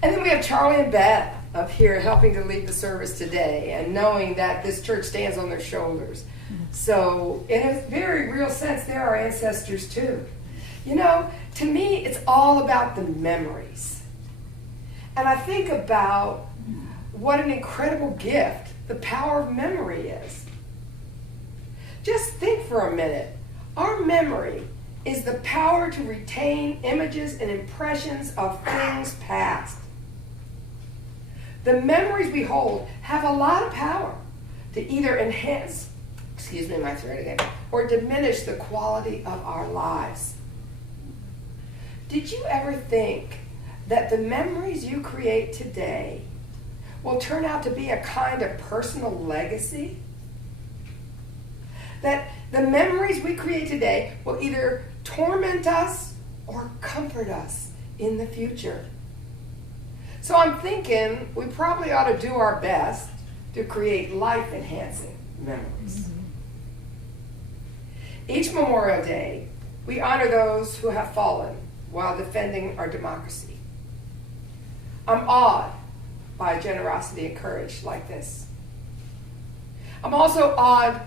And then we have Charlie and Beth up here helping to lead the service today and knowing that this church stands on their shoulders. So in a very real sense, they're our ancestors too. You know, to me, it's all about the memories. And I think about what an incredible gift the power of memory is. Just think for a minute. Our memory is the power to retain images and impressions of things past. The memories we hold have a lot of power to either enhance, my throat again, or diminish the quality of our lives. Did you ever think that the memories you create today will turn out to be a kind of personal legacy? That the memories we create today will either torment us or comfort us in the future. So I'm thinking we probably ought to do our best to create life-enhancing memories. Mm-hmm. Each Memorial Day, we honor those who have fallen while defending our democracy. I'm awed by generosity and courage like this. I'm also awed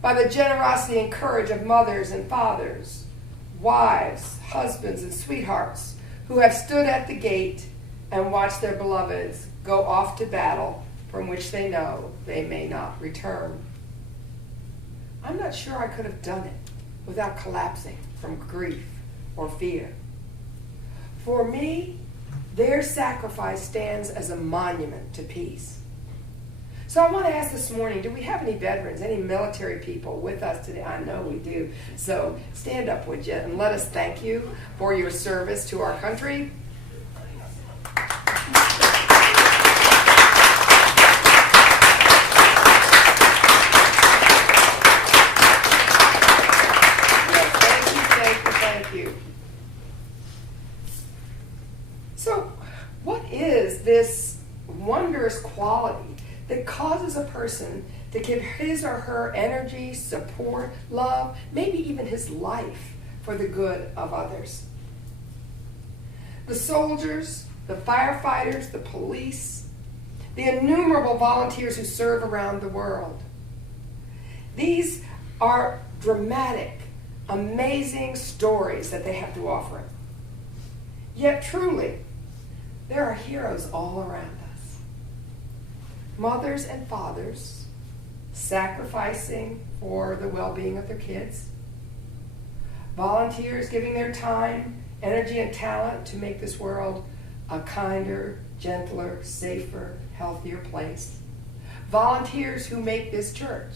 by the generosity and courage of mothers and fathers, wives, husbands, and sweethearts who have stood at the gate and watched their beloveds go off to battle from which they know they may not return. I'm not sure I could have done it without collapsing from grief or fear. For me, their sacrifice stands as a monument to peace. So I want to ask this morning, do we have any veterans, any military people with us today? I know we do. So stand up, would you, and let us thank you for your service to our country. Thank you. So what is this wondrous quality that causes a person to give his or her energy, support, love, maybe even his life for the good of others? The soldiers, the firefighters, the police, the innumerable volunteers who serve around the world. These are dramatic, amazing stories that they have to offer. Yet truly, there are heroes all around us. Mothers and fathers sacrificing for the well-being of their kids. Volunteers giving their time, energy, and talent to make this world a kinder, gentler, safer, healthier place. Volunteers who make this church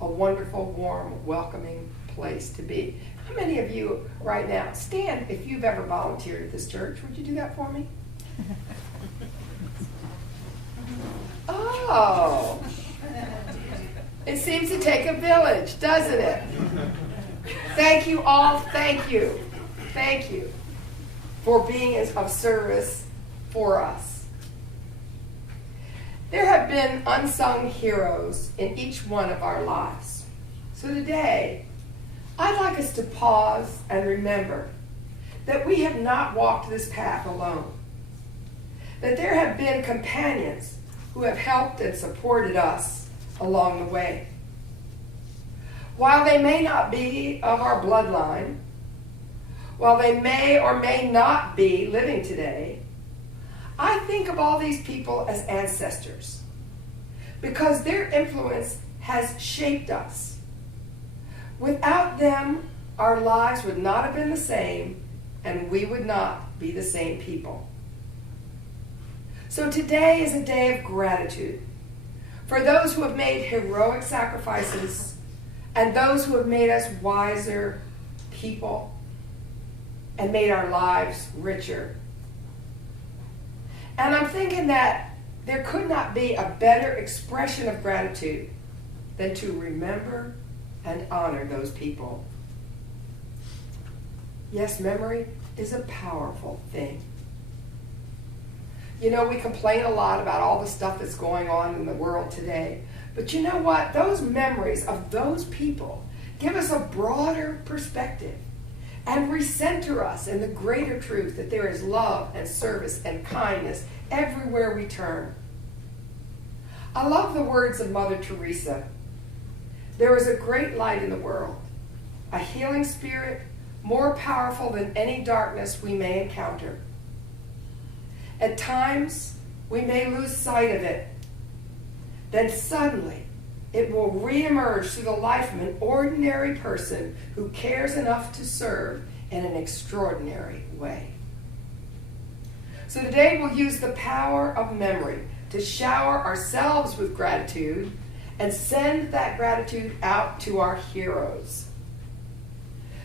a wonderful, warm, welcoming place to be. How many of you right now, stand if you've ever volunteered at this church? Would you do that for me? Oh, it seems to take a village, doesn't it? Thank you all, thank you for being of service for us. There have been unsung heroes in each one of our lives. So today, I'd like us to pause and remember that we have not walked this path alone. That there have been companions who have helped and supported us along the way. While they may not be of our bloodline, while they may or may not be living today, I think of all these people as ancestors because their influence has shaped us. Without them, our lives would not have been the same, and we would not be the same people. So today is a day of gratitude for those who have made heroic sacrifices and those who have made us wiser people and made our lives richer. And I'm thinking that there could not be a better expression of gratitude than to remember and honor those people. Yes, memory is a powerful thing. You know, we complain a lot about all the stuff that's going on in the world today. But you know what? Those memories of those people give us a broader perspective and recenter us in the greater truth that there is love and service and kindness everywhere we turn. I love the words of Mother Teresa. There is a great light in the world, a healing spirit more powerful than any darkness we may encounter. At times, we may lose sight of it. Then suddenly, it will reemerge through the life of an ordinary person who cares enough to serve in an extraordinary way. So today we'll use the power of memory to shower ourselves with gratitude and send that gratitude out to our heroes.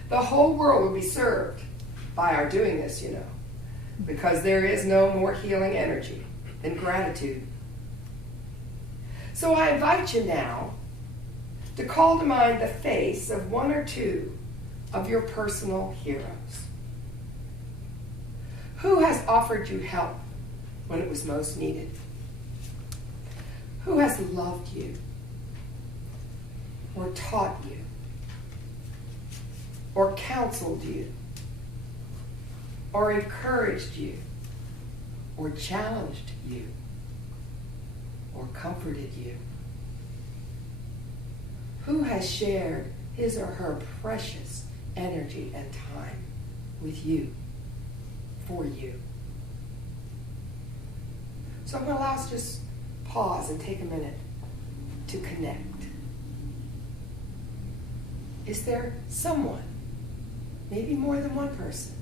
The whole world will be served by our doing this, because there is no more healing energy than gratitude. So I invite you now to call to mind the face of one or two of your personal heroes. Who has offered you help when it was most needed? Who has loved you or taught you or counseled you or encouraged you or challenged you or comforted you? Who has shared his or her precious energy and time with you, for you? So I'm going to allow us to just pause and take a minute to connect. Is there someone, maybe more than one person,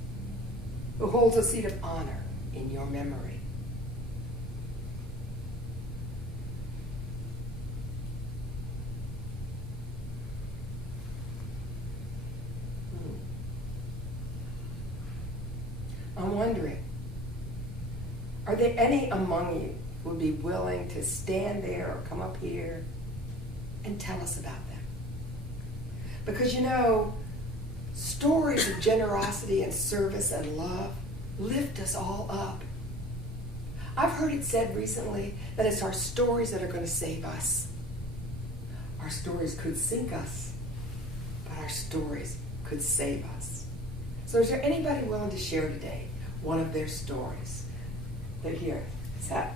who holds a seat of honor in your memory? I'm wondering, are there any among you who would be willing to stand there or come up here and tell us about them? Because stories of generosity and service and love lift us all up. I've heard it said recently that it's our stories that are going to save us. Our stories could sink us, but our stories could save us. So is there anybody willing to share today one of their stories? They're here. Sat.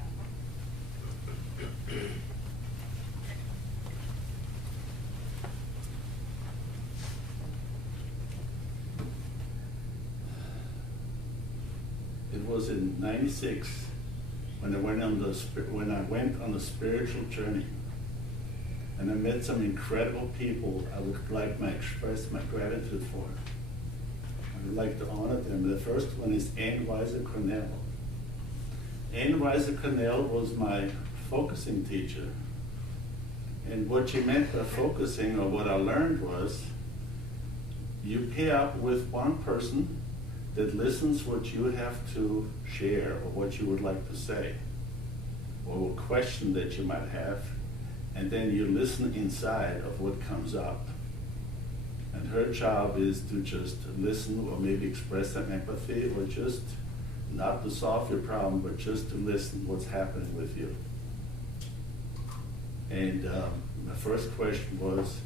It was in '96 when I went on the spiritual journey, and I met some incredible people I would like to express my gratitude for. I would like to honor them. The first one is Ann Weiser Cornell. Ann Weiser Cornell was my focusing teacher. And what she meant by focusing, or what I learned, was you pair up with one person that listens what you have to share or what you would like to say, or a question that you might have, and then you listen inside of what comes up. And her job is to just listen, or maybe express some empathy, or just not to solve your problem, but just to listen what's happening with you. And my first question was,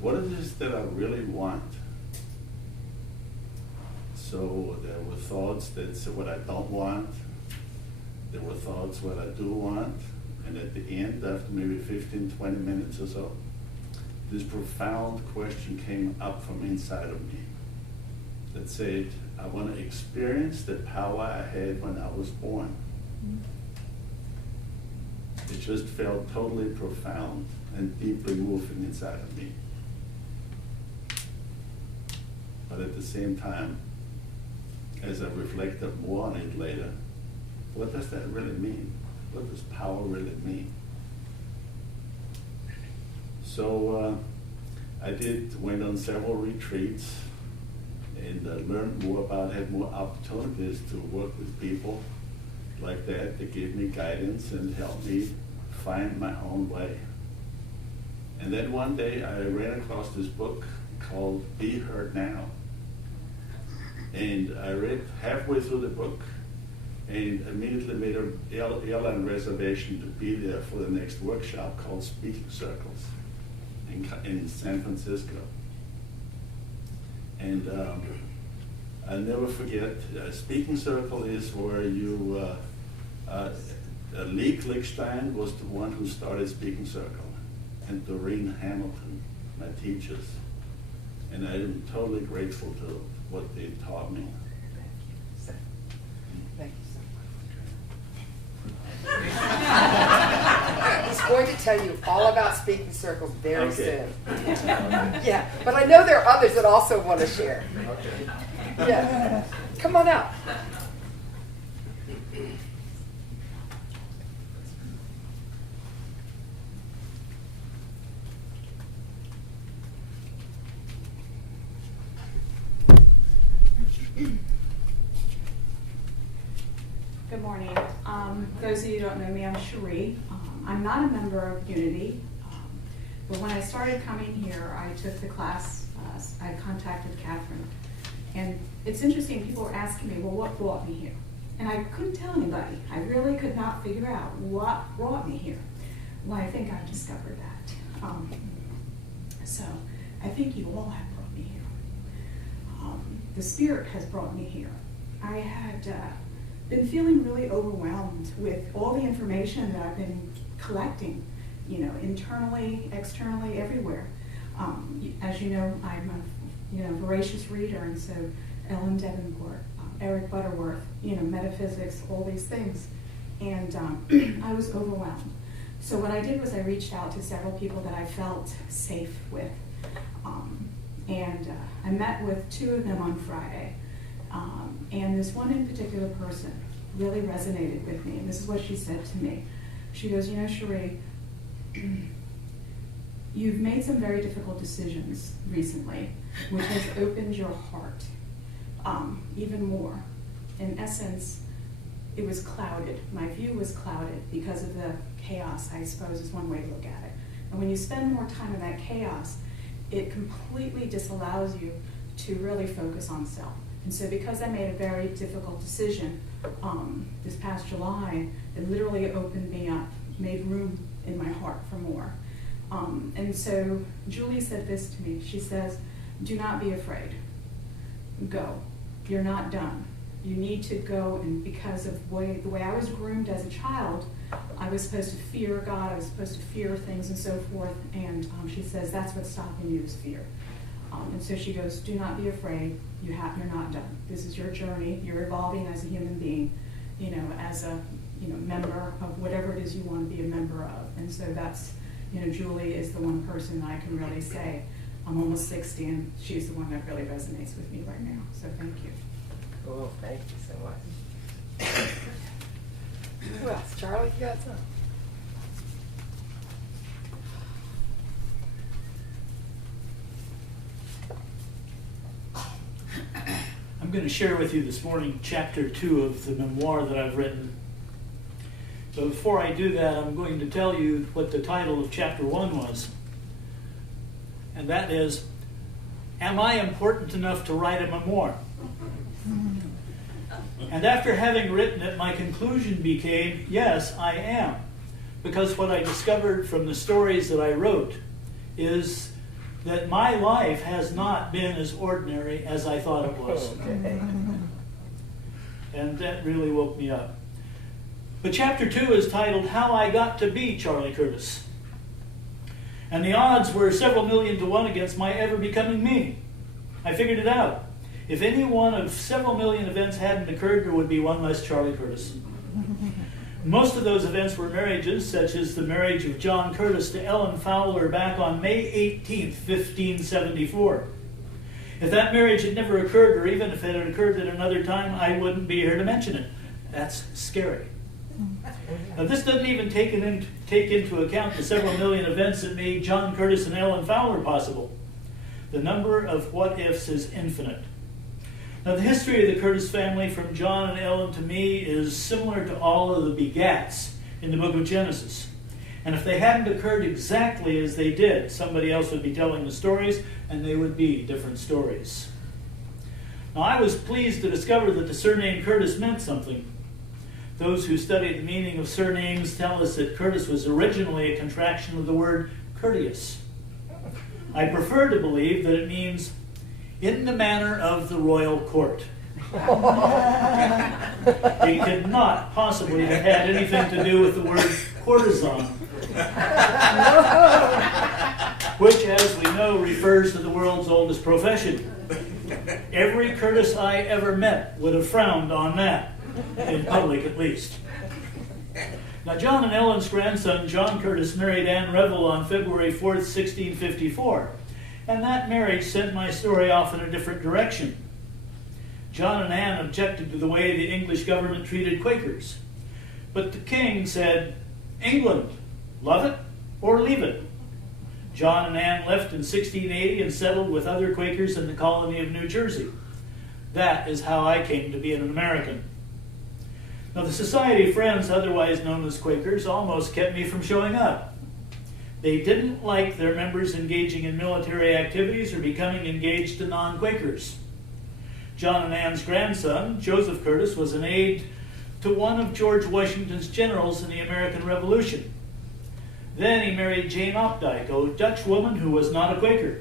what is it that I really want? So there were thoughts that said what I don't want. There were thoughts what I do want. And at the end, after maybe 15, 20 minutes or so, this profound question came up from inside of me that said, I want to experience the power I had when I was born. It just felt totally profound and deeply moving inside of me. But at the same time, as I reflected more on it later, what does that really mean? What does power really mean? So I went on several retreats and learned more about, had more opportunities to work with people like that gave me guidance and helped me find my own way. And then one day I ran across this book called Be Heard Now. And I read halfway through the book and immediately made an airline reservation to be there for the next workshop called Speaking Circles in San Francisco. And I'll never forget, a speaking circle is where you Lee Klein was the one who started Speaking Circle, and Doreen Hamilton, my teachers. And I'm totally grateful to what they taught me. Thank you so much. He's going to tell you all about Speaking Circles very soon. Yeah, but I know there are others that also want to share. Okay. Yeah, come on out. Good morning. Those of you who don't know me, I'm Cherie. I'm not a member of Unity, but when I started coming here, I took the class. I contacted Catherine, and it's interesting. People were asking me, "Well, what brought me here?" And I couldn't tell anybody. I really could not figure out what brought me here. Well, I think I've discovered that. So I think you all have brought me here. The Spirit has brought me here. I had been feeling really overwhelmed with all the information that I've been collecting, internally, externally, everywhere. As you know, I'm a voracious reader, and so Ellen Davenport, Eric Butterworth, metaphysics, all these things, and I was overwhelmed. So what I did was I reached out to several people that I felt safe with, and I met with two of them on Friday. And this one in particular person really resonated with me. And this is what she said to me. She goes, Cherie, you've made some very difficult decisions recently, which has opened your heart even more. In essence, it was clouded. My view was clouded because of the chaos, I suppose, is one way to look at it. And when you spend more time in that chaos, it completely disallows you to really focus on self. And so because I made a very difficult decision this past July, it literally opened me up, made room in my heart for more. And so Julie said this to me. She says, do not be afraid. Go. You're not done. You need to go, and because of the way I was groomed as a child, I was supposed to fear God, I was supposed to fear things and so forth, and she says that's what's stopping you is fear. And so she goes, do not be afraid, you're not done. This is your journey, you're evolving as a human being, as a member of whatever it is you want to be a member of. And so that's, Julie is the one person I can really say, I'm almost 60 and she's the one that really resonates with me right now. So thank you. Oh, thank you so much. Who else? Charlie, you got some? I'm going to share with you this morning chapter 2 of the memoir that I've written. But before I do that, I'm going to tell you what the title of chapter 1 was. And that is, Am I Important Enough to Write a Memoir? And after having written it, my conclusion became, yes, I am. Because what I discovered from the stories that I wrote is that my life has not been as ordinary as I thought it was. And that really woke me up. But chapter 2 is titled, How I Got to Be Charlie Curtis. And the odds were several million to one against my ever becoming me. I figured it out. If any one of several million events hadn't occurred, there would be one less Charlie Curtis. Most of those events were marriages, such as the marriage of John Curtis to Ellen Fowler back on May 18th, 1574. If that marriage had never occurred, or even if it had occurred at another time, I wouldn't be here to mention it. That's scary. Now, this doesn't even take into account the several million events that made John Curtis and Ellen Fowler possible. The number of what-ifs is infinite. Now, the history of the Curtis family from John and Ellen to me is similar to all of the begats in the book of Genesis. And if they hadn't occurred exactly as they did, somebody else would be telling the stories, and they would be different stories. Now, I was pleased to discover that the surname Curtis meant something. Those who study the meaning of surnames tell us that Curtis was originally a contraction of the word courteous. I prefer to believe that it means in the manner of the royal court. It could not possibly have had anything to do with the word courtesan, which, as we know, refers to the world's oldest profession. Every Curtis I ever met would have frowned on that, in public at least. Now, John and Ellen's grandson, John Curtis, married Anne Revel on February 4th, 1654, and that marriage sent my story off in a different direction. John and Anne objected to the way the English government treated Quakers, but the king said, "England, love it or leave it." John and Anne left in 1680 and settled with other Quakers in the colony of New Jersey. That is how I came to be an American. Now, the Society of Friends, otherwise known as Quakers, almost kept me from showing up. They didn't like their members engaging in military activities or becoming engaged to non-Quakers. John and Anne's grandson, Joseph Curtis, was an aide to one of George Washington's generals in the American Revolution. Then he married Jane Opdyke, a Dutch woman who was not a Quaker.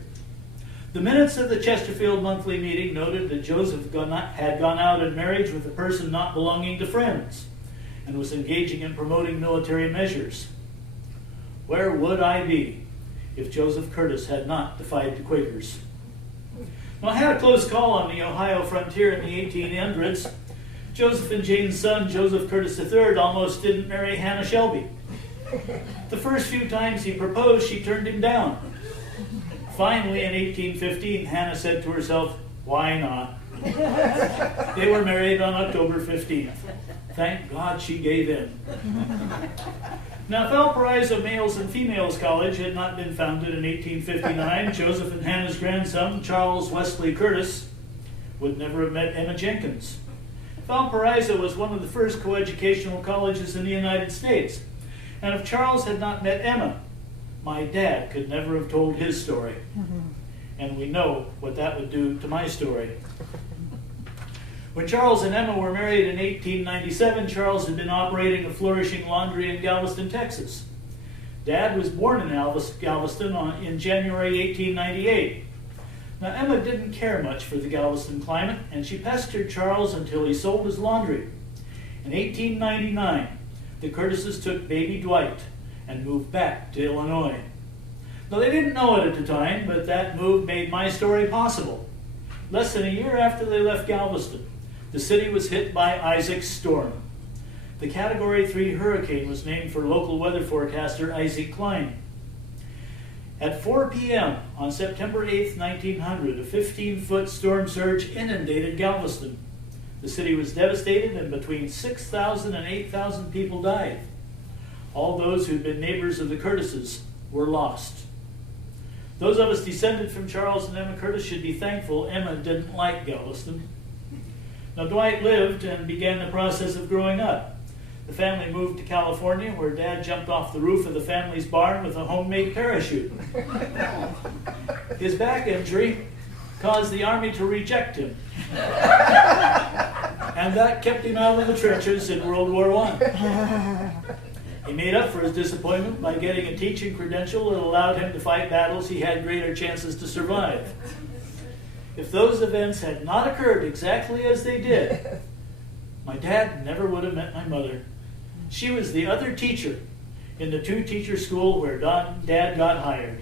The minutes of the Chesterfield monthly meeting noted that Joseph had gone out in marriage with a person not belonging to Friends and was engaging in promoting military measures. Where would I be if Joseph Curtis had not defied the Quakers? Now, I had a close call on the Ohio frontier in the 1800s. Joseph and Jane's son, Joseph Curtis III, almost didn't marry Hannah Shelby. The first few times he proposed, she turned him down. Finally, in 1815, Hannah said to herself, "Why not?" They were married on October 15th. Thank God she gave in. Now, if Valparaiso Males and Females College had not been founded in 1859, Joseph and Hannah's grandson, Charles Wesley Curtis, would never have met Emma Jenkins. Valparaiso was one of the first coeducational colleges in the United States. And if Charles had not met Emma, my dad could never have told his story. And we know what that would do to my story. When Charles and Emma were married in 1897, Charles had been operating a flourishing laundry in Galveston, Texas. Dad was born in Galveston in January 1898. Now, Emma didn't care much for the Galveston climate, and she pestered Charles until he sold his laundry. In 1899, the Curtises took baby Dwight and moved back to Illinois. Now, they didn't know it at the time, but that move made my story possible. Less than a year after they left Galveston, the city was hit by Isaac's storm. The Category 3 hurricane was named for local weather forecaster Isaac Klein. At 4 p.m. on September 8, 1900, a 15-foot storm surge inundated Galveston. The city was devastated, and between 6,000 and 8,000 people died. All those who'd been neighbors of the Curtises were lost. Those of us descended from Charles and Emma Curtis should be thankful Emma didn't like Galveston. Now, Dwight lived and began the process of growing up. The family moved to California, where Dad jumped off the roof of the family's barn with a homemade parachute. His back injury caused the Army to reject him. And that kept him out of the trenches in World War I. He made up for his disappointment by getting a teaching credential that allowed him to fight battles he had greater chances to survive. If those events had not occurred exactly as they did, my dad never would have met my mother. She was the other teacher in the two-teacher school where Dad got hired.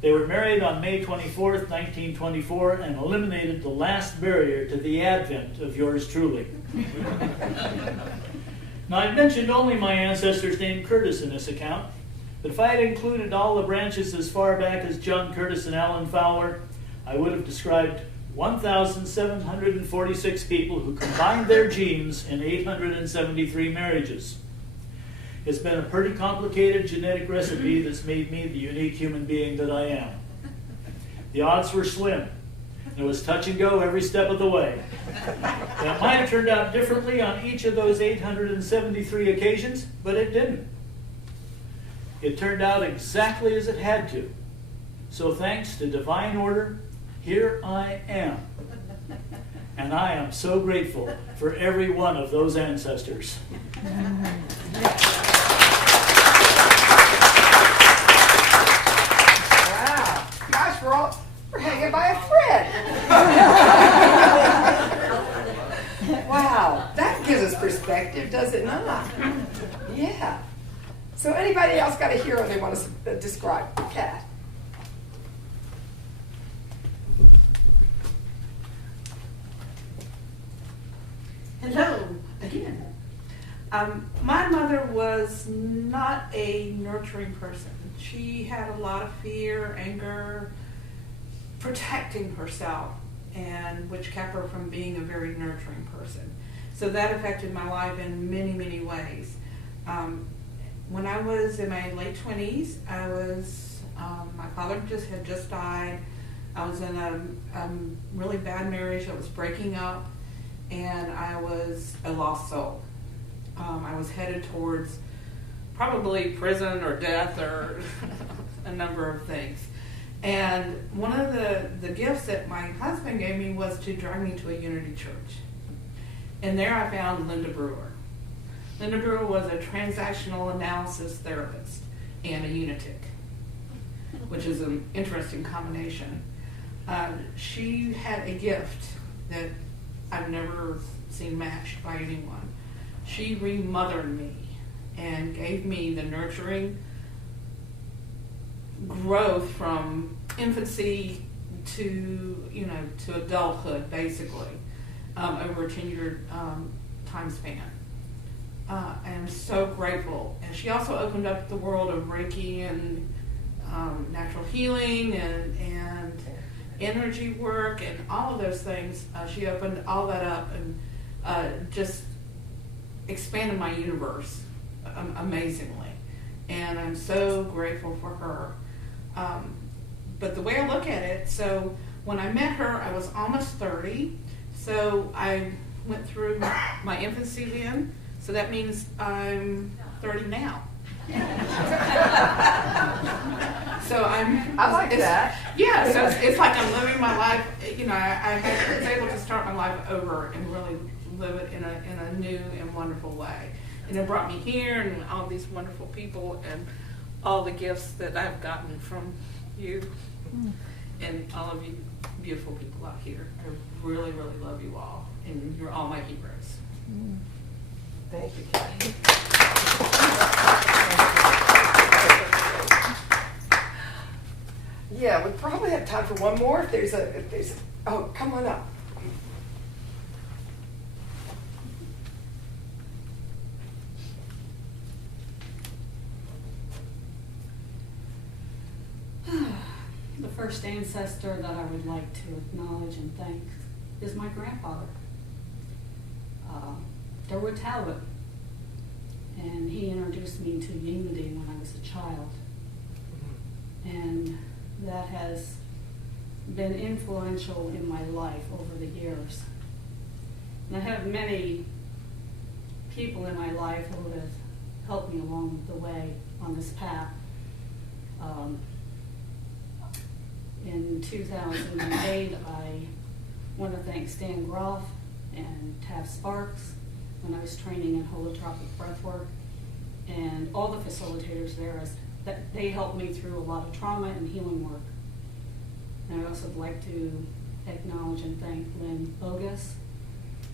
They were married on May 24th, 1924, and eliminated the last barrier to the advent of yours truly. Now, I've mentioned only my ancestors named Curtis in this account, but if I had included all the branches as far back as John Curtis and Allen Fowler, I would have described 1,746 people who combined their genes in 873 marriages. It's been a pretty complicated genetic recipe that's made me the unique human being that I am. The odds were slim. It was touch and go every step of the way. That might have turned out differently on each of those 873 occasions, but it didn't. It turned out exactly as it had to. So thanks to divine order, here I am. And I am so grateful for every one of those ancestors. Wow. Gosh, we're hanging by a thread. Yeah. So anybody else got a hero they want to describe? Kat. Hello again. My mother was not a nurturing person. She had a lot of fear, anger, protecting herself, and which kept her from being a very nurturing person. So that affected my life in many, many ways. When I was in my late 20s, my father had just died. I was in a really bad marriage that was breaking up, and I was a lost soul. I was headed towards probably prison or death or a number of things. And one of the gifts that my husband gave me was to drive me to a Unity church. And there I found Linda Brewer. Linda Brewer was a transactional analysis therapist and a unitic, which is an interesting combination. She had a gift that I've never seen matched by anyone. She remothered me and gave me the nurturing growth from infancy to adulthood, basically, over a 10-year time span. I am so grateful. And she also opened up the world of Reiki and natural healing and energy work and all of those things. She opened all that up and just expanded my universe amazingly. And I'm so grateful for her. But the way I look at it, so when I met her, I was almost 30. So I went through my infancy then. So that means I'm 30 now. So I like that. Yeah, so it's like I'm living my life. I was able to start my life over and really live it in a new and wonderful way. And it brought me here and all these wonderful people and all the gifts that I've gotten from you and all of you beautiful people out here. I really, really love you all, and you're all my heroes. Thank you, Kathy. Yeah, we probably have time for one more. If there's oh, come on up. The first ancestor that I would like to acknowledge and thank is my grandfather, Durwood Talbot, and he introduced me to Unity when I was a child, and that has been influential in my life over the years. And I have many people in my life who have helped me along the way on this path. In 2008, I want to thank Stan Groff and Tav Sparks when I was training in holotropic breathwork, and all the facilitators there, that they helped me through a lot of trauma and healing work. And I also would like to acknowledge and thank Lynn Bogus,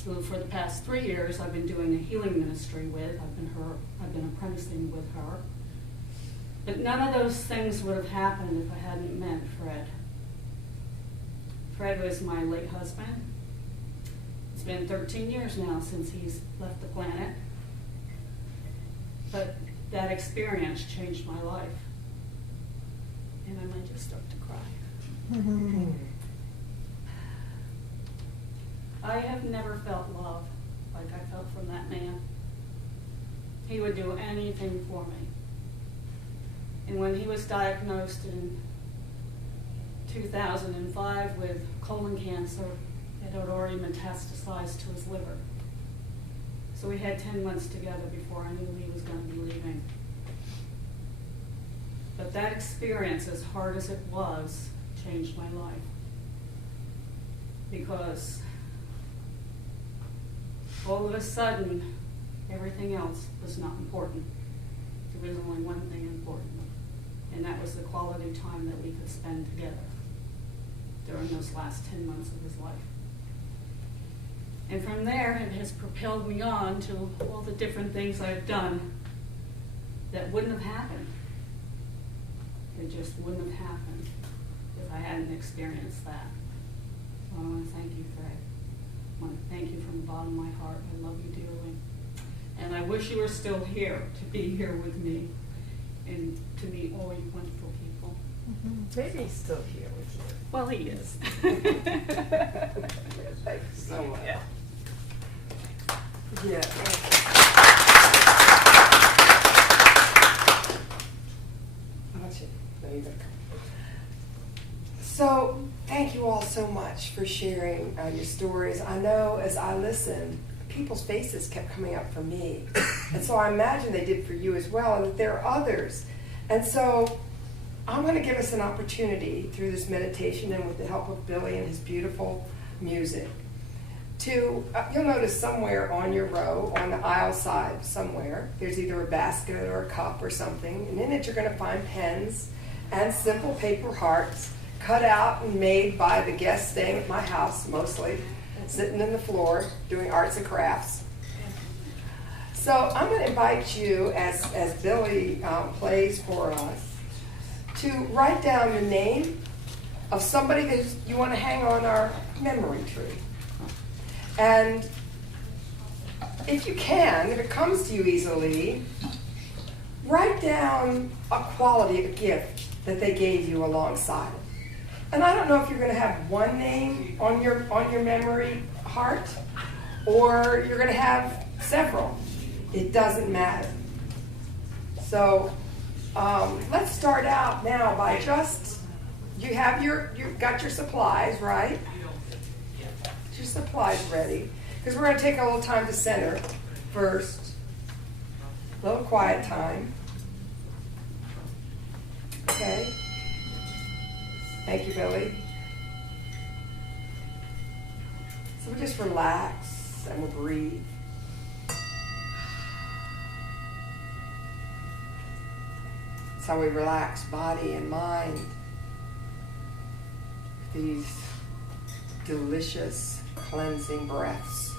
who for the past 3 years I've been doing a healing ministry with. I've been apprenticing with her. But none of those things would have happened if I hadn't met Fred. Fred was my late husband. It's been 13 years now since he's left the planet. But that experience changed my life. And I might just start to cry. I have never felt love like I felt from that man. He would do anything for me. And when he was diagnosed in 2005 with colon cancer, it had already metastasized to his liver. So we had 10 months together before I knew he was going to be leaving. But that experience, as hard as it was, changed my life. Because all of a sudden, everything else was not important. There was only one thing important, and that was the quality time that we could spend together during those last 10 months of his life. And from there, it has propelled me on to all the different things I've done that wouldn't have happened. It just wouldn't have happened if I hadn't experienced that. So I want to thank you, Fred. I want to thank you from the bottom of my heart. I love you dearly. And I wish you were still here to be here with me and to meet all you wonderful people. Maybe he's still here with you. Well, he is. Thank you so much. Yeah. Yeah. There you go. So, thank you all so much for sharing your stories. I know as I listened, people's faces kept coming up for me. And so I imagine they did for you as well, and that there are others. And so I'm going to give us an opportunity through this meditation and with the help of Billy and his beautiful music to, you'll notice somewhere on your row, on the aisle side somewhere, there's either a basket or a cup or something, and in it you're going to find pens and simple paper hearts cut out and made by the guests staying at my house mostly, sitting in the floor doing arts and crafts. So I'm going to invite you, as Billy plays for us, to write down the name of somebody that you want to hang on our memory tree. And if you can, if it comes to you easily, write down a quality, a gift that they gave you alongside it. And I don't know if you're going to have one name on your memory heart, or you're going to have several. It doesn't matter. So let's start out now by just, you've got your supplies, right? Get your supplies ready, because we're going to take a little time to center first. A little quiet time. Okay. Thank you, Billy. So we'll just relax and we'll breathe. That's how we relax body and mind with these delicious cleansing breaths.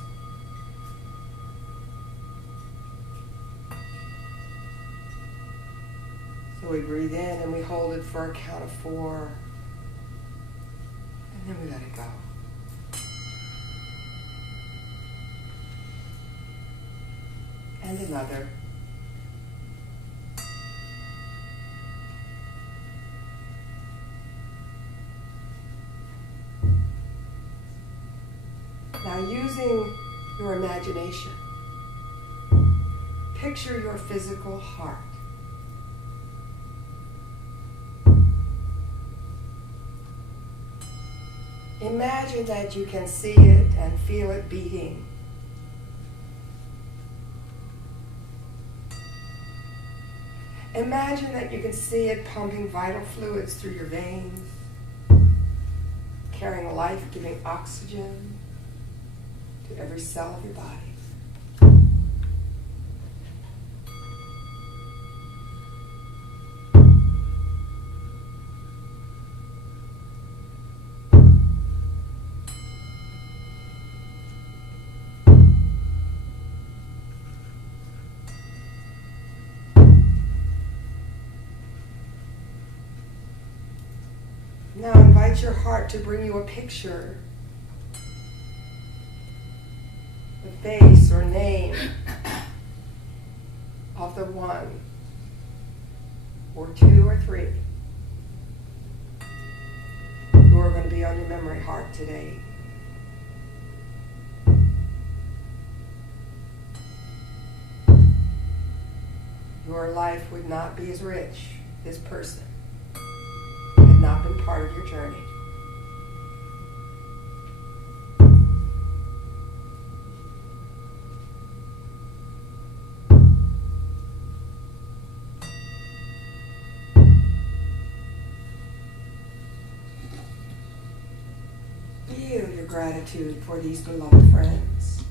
So we breathe in and we hold it for a count of 4. And then we let it go. And another. Now, using your imagination, picture your physical heart. Imagine that you can see it and feel it beating. Imagine that you can see it pumping vital fluids through your veins, carrying life-giving oxygen to every cell of your body. Now invite your heart to bring you a picture, the face or name of the 1 or 2 or 3 who are going to be on your memory heart today. Your life would not be as rich, this person not been part of your journey. Feel your gratitude for these beloved friends.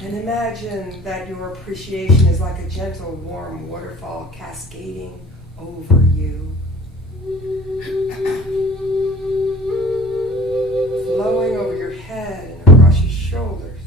And imagine that your appreciation is like a gentle, warm waterfall cascading over you. Flowing over your head and across your shoulders.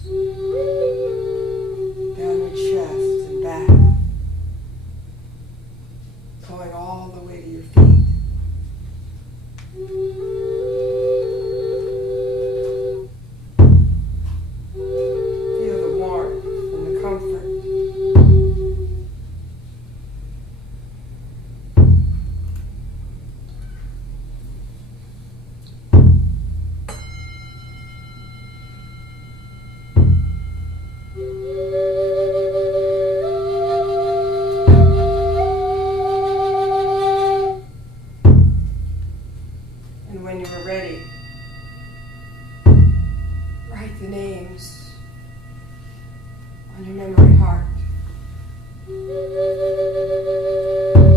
and a memory heart.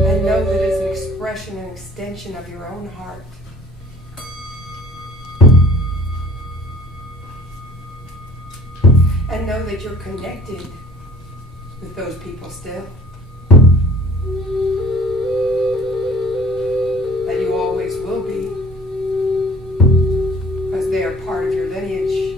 And know that it's an expression and extension of your own heart. And know that you're connected with those people still. That you always will be, because they are part of your lineage.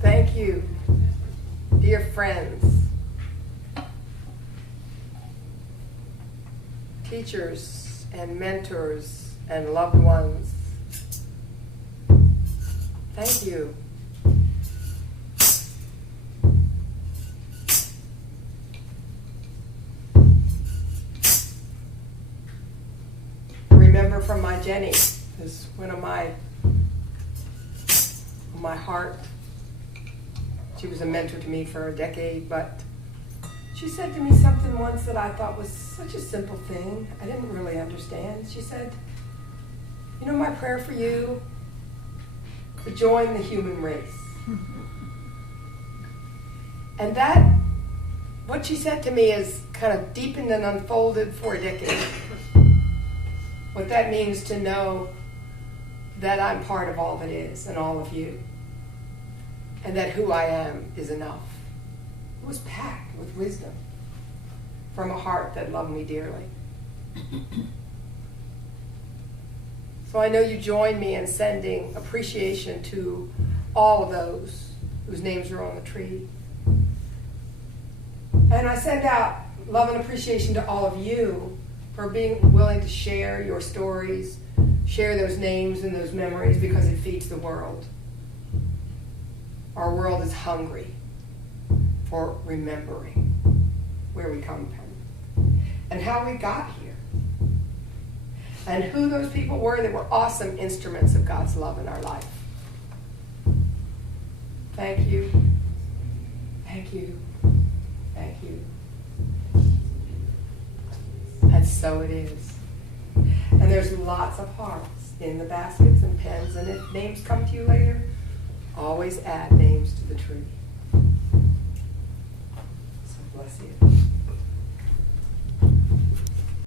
Thank you, dear friends, teachers and mentors and loved ones. Thank you. Remember from my Jenny, is one of my heart. She was a mentor to me for a decade, but she said to me something once that I thought was such a simple thing. I didn't really understand. She said, you know, my prayer for you, to join the human race. And that, what she said to me is kind of deepened and unfolded for a decade. What that means to know that I'm part of all that is and all of you. And that who I am is enough. It was packed with wisdom from a heart that loved me dearly. So I know you join me in sending appreciation to all of those whose names are on the tree. And I send out love and appreciation to all of you for being willing to share your stories, share those names and those memories, because it feeds the world. Our world is hungry for remembering where we come from and how we got here and who those people were that were awesome instruments of God's love in our life. Thank you. Thank you. Thank you. And so it is. And there's lots of hearts in the baskets and pens, and if names come to you later, always add names to the tree. So bless you.